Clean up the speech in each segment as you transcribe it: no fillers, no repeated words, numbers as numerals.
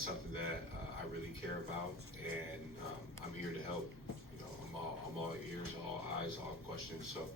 that's something that I really care about, and I'm here to help. I'm all ears, all eyes, all questions. So,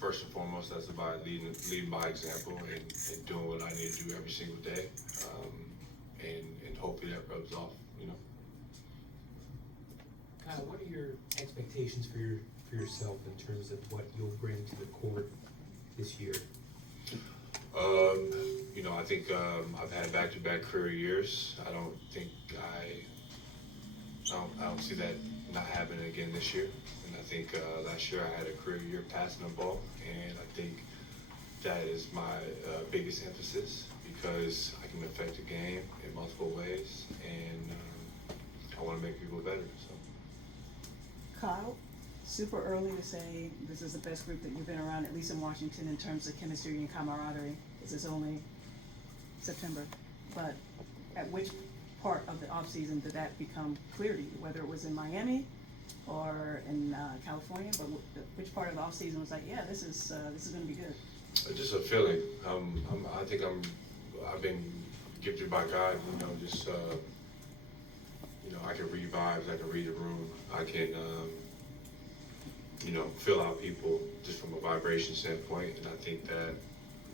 first and foremost, that's about leading by example and doing what I need to do every single day, and hopefully that rubs off. Kyle, what are your expectations for yourself in terms of what you'll bring to the court this year? I think I've had back-to-back career years. I don't see that not happening again this year. And I think last year I had a career year passing the ball, and I think that is my biggest emphasis because I can affect the game in multiple ways, and I want to make people better. So. Kyle, super early to say this is the best group that you've been around, at least in Washington, in terms of chemistry and camaraderie. This is only September, but at which part of the offseason did that become clear to you, whether it was in Miami or in California, but which part of the offseason was like, yeah, this is going to be good? Just a feeling. I think I've been gifted by God, I can read vibes, I can read the room, I can, feel out people just from a vibration standpoint. And I think that,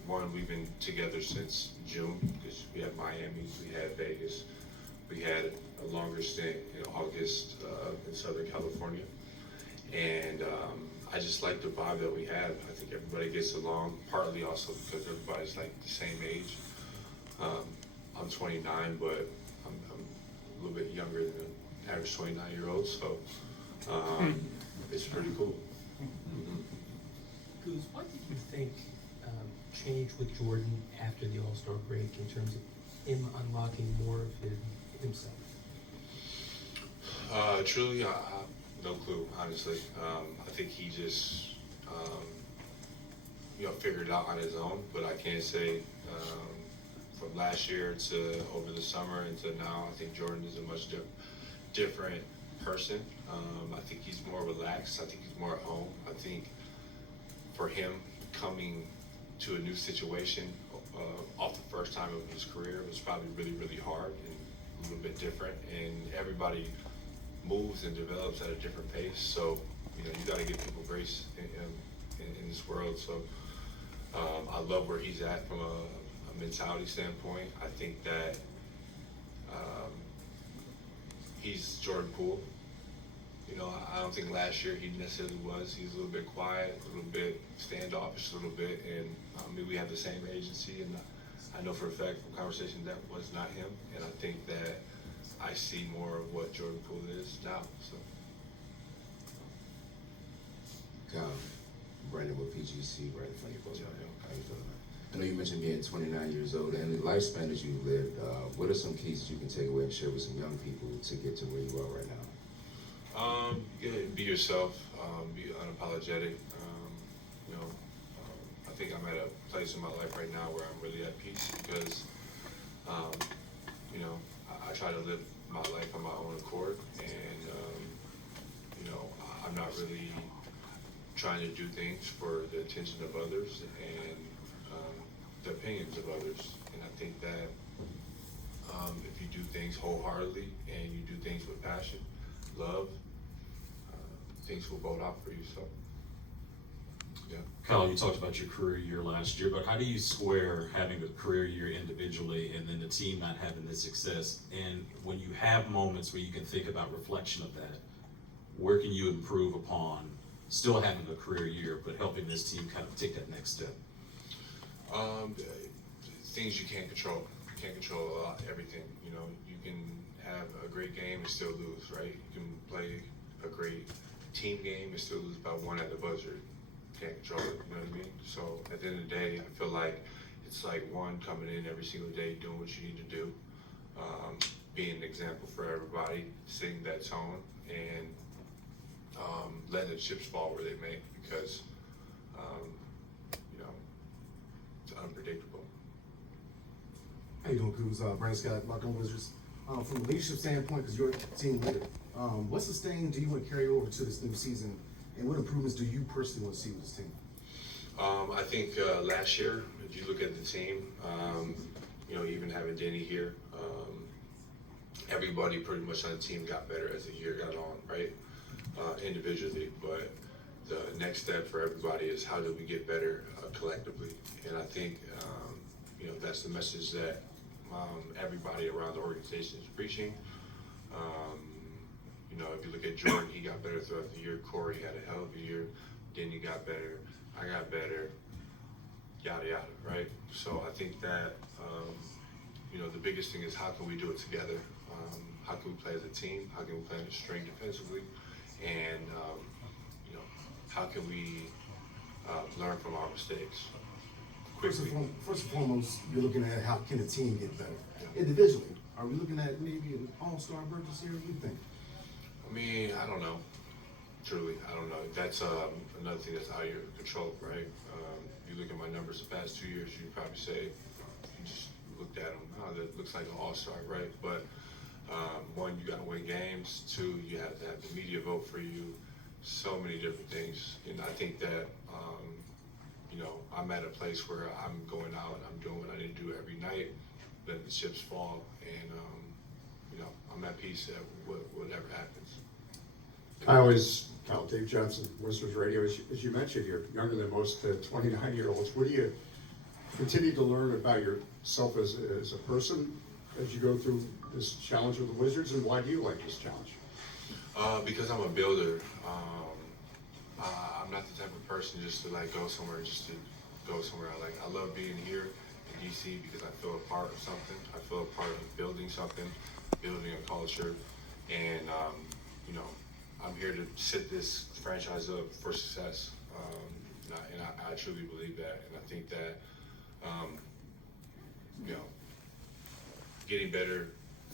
one, we've been together since June because we had Miami, we had Vegas, we had a longer stint in August in Southern California. And I just like the vibe that we have. I think everybody gets along, partly also because everybody's like the same age. I'm 29, but I'm a little bit younger than an average 29-year-old, so it's pretty cool. Kuz, what did you think changed with Jordan after the All-Star break in terms of him unlocking more of himself? Truly, no clue, honestly. I think he just, figured it out on his own, but I can't say from last year to over the summer into now, I think Jordan is a much different person. I think he's more relaxed. I think he's more at home. I think for him coming to a new situation off the first time of his career was probably really, really hard and a little bit different. And everybody moves and develops at a different pace. So, you got to give people grace in this world. So I love where he's at from a mentality standpoint. I think that he's Jordan Poole. I don't think last year he necessarily was. He's a little bit quiet, a little bit standoffish, a little bit. And we have the same agency, and I know for a fact from conversation that was not him. And I think that I see more of what Jordan Poole is now. So. Brandon with PGC, right in front of your folks. How you feeling, man? I know you mentioned being 29 years old and the lifespan that you've lived. What are some keys you can take away and share with some young people to get to where you are right now? Be yourself. Be unapologetic. I think I'm at a place in my life right now where I'm really at peace because, I try to live my life on my own accord, and I'm not really trying to do things for the attention of others and the opinions of others. And I think that if you do things wholeheartedly and you do things with passion, love, things will vote out for you. So, yeah. Kyle, you talked about your career year last year, but how do you square having a career year individually and then the team not having the success? And when you have moments where you can think about reflection of that, where can you improve upon still having a career year, but helping this team kind of take that next step? Things you can't control. You can't control everything. You can have a great game and still lose, right? You can play a great team game and still lose by one at the buzzer. Can't control it, you know what I mean? So at the end of the day, I feel like it's like one coming in every single day, doing what you need to do, being an example for everybody, setting that tone, and letting the chips fall where they may, because it's unpredictable. How you doing, Kuz? Brandon Scott, Buckhorn Wizards. From a leadership standpoint, because you're a team leader, what sustain do you want to carry over to this new season, and what improvements do you personally want to see with this team? I think last year, if you look at the team, even having Denny here, everybody pretty much on the team got better as the year got on, right? Individually, but the next step for everybody is how do we get better collectively? And I think, that's the message that everybody around the organization is preaching. If you look at Jordan, he got better throughout the year. Corey had a hell of a year. Denny got better. I got better. Yada yada, right? So I think that the biggest thing is how can we do it together? How can we play as a team? How can we play as a string defensively? And how can we learn from our mistakes quickly? First and foremost, you're looking at how can the team get better individually. Are we looking at maybe an all-star berth this year? What do you think? I mean, I don't know. Truly, I don't know. That's another thing that's out of your control, right? You look at my numbers the past 2 years, you'd probably say, you just looked at them, that looks like an all-star, right? But one, you got to win games. Two, you have to have the media vote for you. So many different things. And I think that, I'm at a place where I'm going out and I'm doing what I need to do every night, letting the chips fall, and, I'm at peace at whatever happens. Kyle, Dave Johnson, Wizards Radio. As you mentioned, you're younger than most 29-year-olds. What do you continue to learn about yourself as a person as you go through this challenge with the Wizards, and why do you like this challenge? Because I'm a builder. I'm not the type of person just to go somewhere just to go somewhere. I love being here in DC because I feel a part of something. I feel a part of building something, building a culture, and I'm here to set this franchise up for success. And I truly believe that, and I think that getting better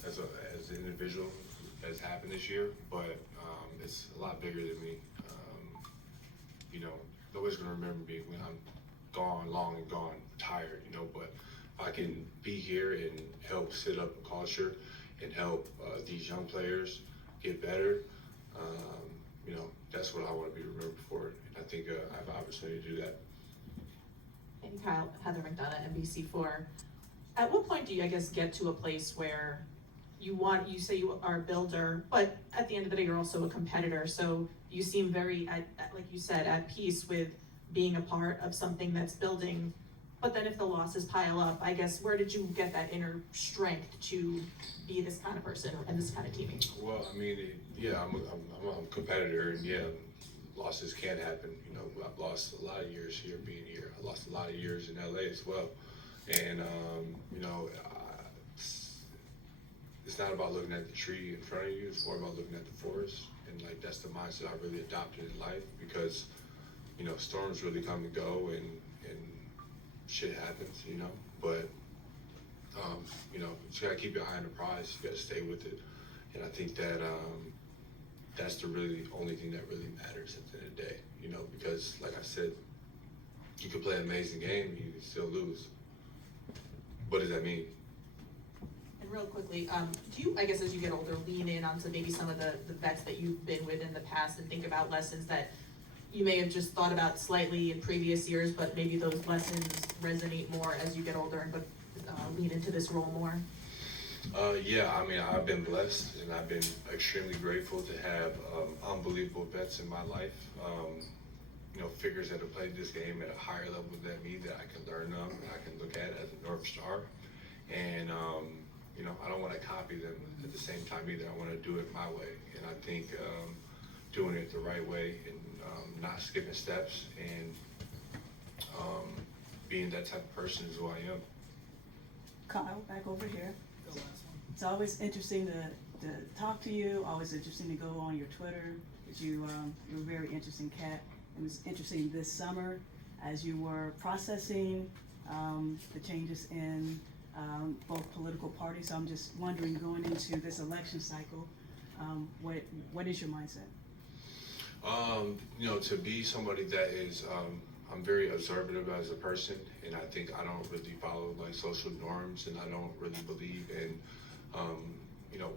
as an individual has happened this year, but it's a lot bigger than me. Nobody's gonna remember me when I'm gone, long and gone, tired, but if I can be here and help set up a culture and help these young players get better, that's what I want to be remembered for, and I think I have an opportunity to do that. And Kyle, Heather McDonough, NBC4. At what point do you, get to a place where you say you are a builder, but at the end of the day, you're also a competitor. So you seem very, like you said, at peace with being a part of something that's building. But then if the losses pile up, where did you get that inner strength to be this kind of person and this kind of teammate? Well, I mean, I'm a competitor, and losses can happen. I've lost a lot of years here being here. I lost a lot of years in LA as well. And, it's not about looking at the tree in front of you, it's more about looking at the forest. And that's the mindset I really adopted in life because, storms really come and go and shit happens, but, you gotta keep your eye on the prize, you gotta stay with it. And I think that, that's the only thing that really matters at the end of the day, because like I said, you can play an amazing game and you can still lose. What does that mean? And real quickly, do you, as you get older, lean in onto maybe some of the vets that you've been with in the past and think about lessons that you may have just thought about slightly in previous years, but maybe those lessons resonate more as you get older and lean into this role more? I've been blessed and I've been extremely grateful to have unbelievable vets in my life. Figures that have played this game at a higher level than me that I can learn and I can look at as a North Star. And, I don't want to copy them at the same time either. I want to do it my way. And I think doing it the right way and not skipping steps and being that type of person is who I am. Kyle, back over here. It's always interesting to talk to you, always interesting to go on your Twitter. You're a very interesting cat. It was interesting this summer as you were processing the changes in both political parties. So I'm just wondering, going into this election cycle, what is your mindset? To be somebody that is, I'm very observative as a person, and I think I don't really follow social norms, and I don't really believe in,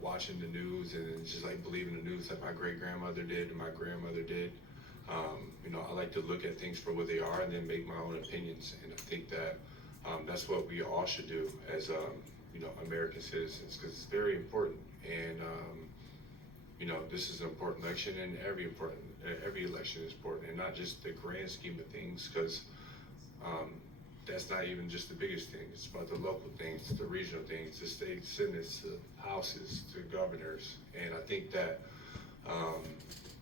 watching the news and just believing the news like my great grandmother did and my grandmother did. I like to look at things for what they are and then make my own opinions. And I think that That's what we all should do as American citizens, because it's very important. And this is an important election, and every election is important, and not just the grand scheme of things, because that's not even just the biggest thing. It's about the local things, the regional things, the state senates, the houses, the governors. And I think that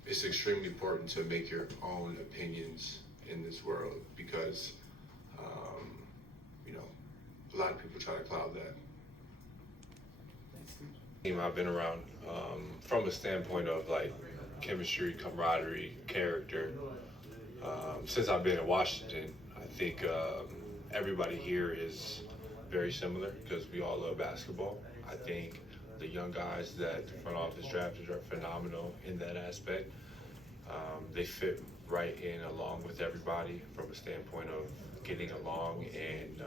it's extremely important to make your own opinions in this world, because a lot of people try to cloud that. Team I've been around, from a standpoint of like chemistry, camaraderie, character, since I've been in Washington, I think everybody here is very similar because we all love basketball. I think the young guys that the front office drafted are phenomenal in that aspect. They fit right in along with everybody from a standpoint of getting along and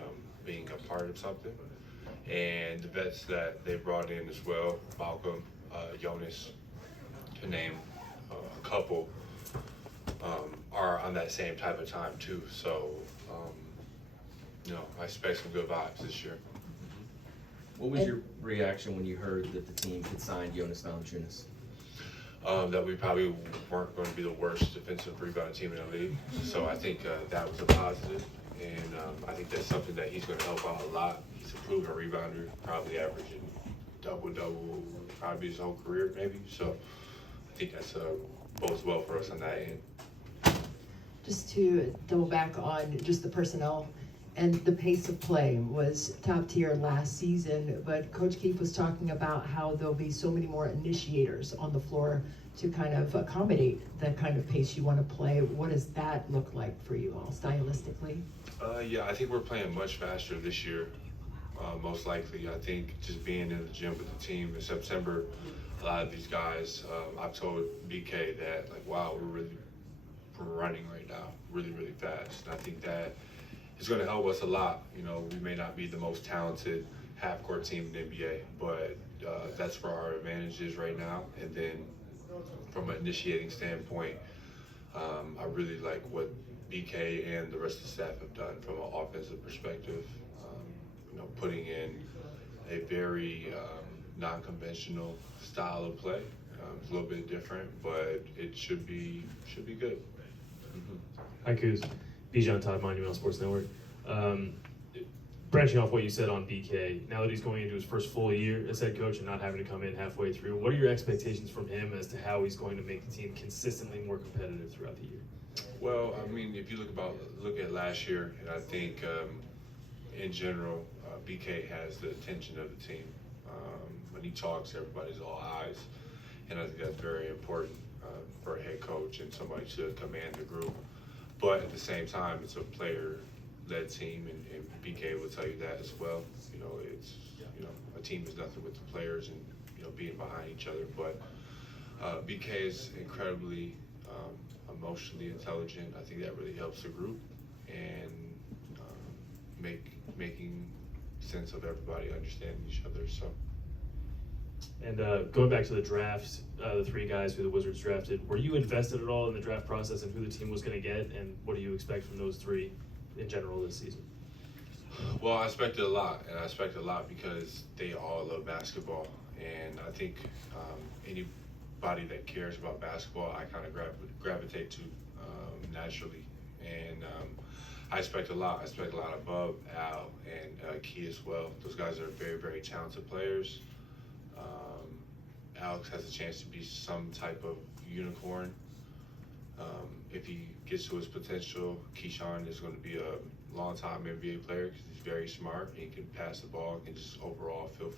being a part of something. And the vets that they brought in as well, Malcolm, Jonas, to name a couple, are on that same type of time too. So, I expect some good vibes this year. What was your reaction when you heard that the team had signed Jonas Valanciunas? That we probably weren't going to be the worst defensive rebounding team in the league. So I think that was a positive, and I think that's something that he's going to help out a lot. He's a proven rebounder, probably averaging double-double probably his whole career maybe. So I think that's bodes well for us on that end. Just to double back on just the personnel and the pace of play was top tier last season, but Coach Keefe was talking about how there'll be so many more initiators on the floor to kind of accommodate the kind of pace you want to play. What does that look like for you all stylistically? Yeah, I think we're playing much faster this year, most likely. I think just being in the gym with the team in September, a lot of these guys, I've told BK that, like, wow, we're running right now, really, really fast. And I think that it's going to help us a lot. We may not be the most talented half-court team in the NBA, but that's where our advantage is right now. And then from an initiating standpoint, I really like what BK and the rest of the staff have done from an offensive perspective. Putting in a very non-conventional style of play. It's a little bit different, but it should be good. Mm-hmm. Hi, Kuz. Bijan Todd, Monumental Sports Network. Branching off what you said on BK, now that he's going into his first full year as head coach and not having to come in halfway through, what are your expectations from him as to how he's going to make the team consistently more competitive throughout the year? Well, I mean, if you look at last year, and I think in general, BK has the attention of the team. When he talks, everybody's all eyes, and I think that's very important for a head coach and somebody to command the group. But at the same time, it's a player-led team, and BK will tell you that as well. It's a team is nothing with the players and being behind each other. But BK is incredibly emotionally intelligent. I think that really helps the group and making sense of everybody understanding each other. So. And going back to the draft, the three guys who the Wizards drafted, were you invested at all in the draft process and who the team was going to get, and what do you expect from those three in general this season? Well, I expected a lot, and I expected a lot because they all love basketball, and I think anybody that cares about basketball, I kind of gravitate to naturally, and I expect a lot. I expect a lot above Al and Key as well. Those guys are very, very talented players. Alex has a chance to be some type of unicorn. If he gets to his potential, Keyshawn is going to be a long-time NBA player because he's very smart. He can pass the ball, can just overall feel